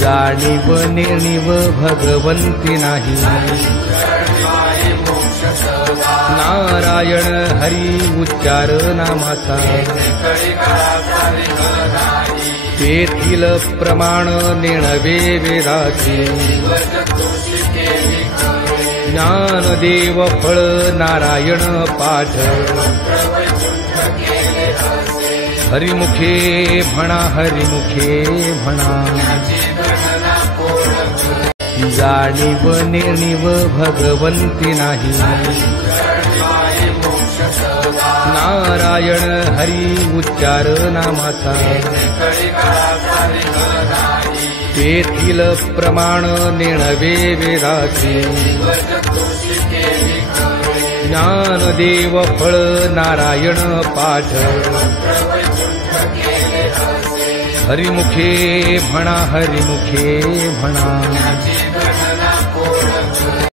जाणीव नेणीव भगवंती नाही नारायण हरी उच्चार नामाचा तेथील प्रमाण नेणवे वेदाची ज्ञानदेव फळ नारायण पाठ हरिमुखे म्हणा हरिमुखे म्हणा जाणीव नेणीव भगवंती नाही नारायण हरी उच्चार नामाचा तेथील प्रमाण नेणवे वेदाची ज्ञानदेव फळ नारायण पाठ हरिमुखे म्हणा हरिमुखे म्हणा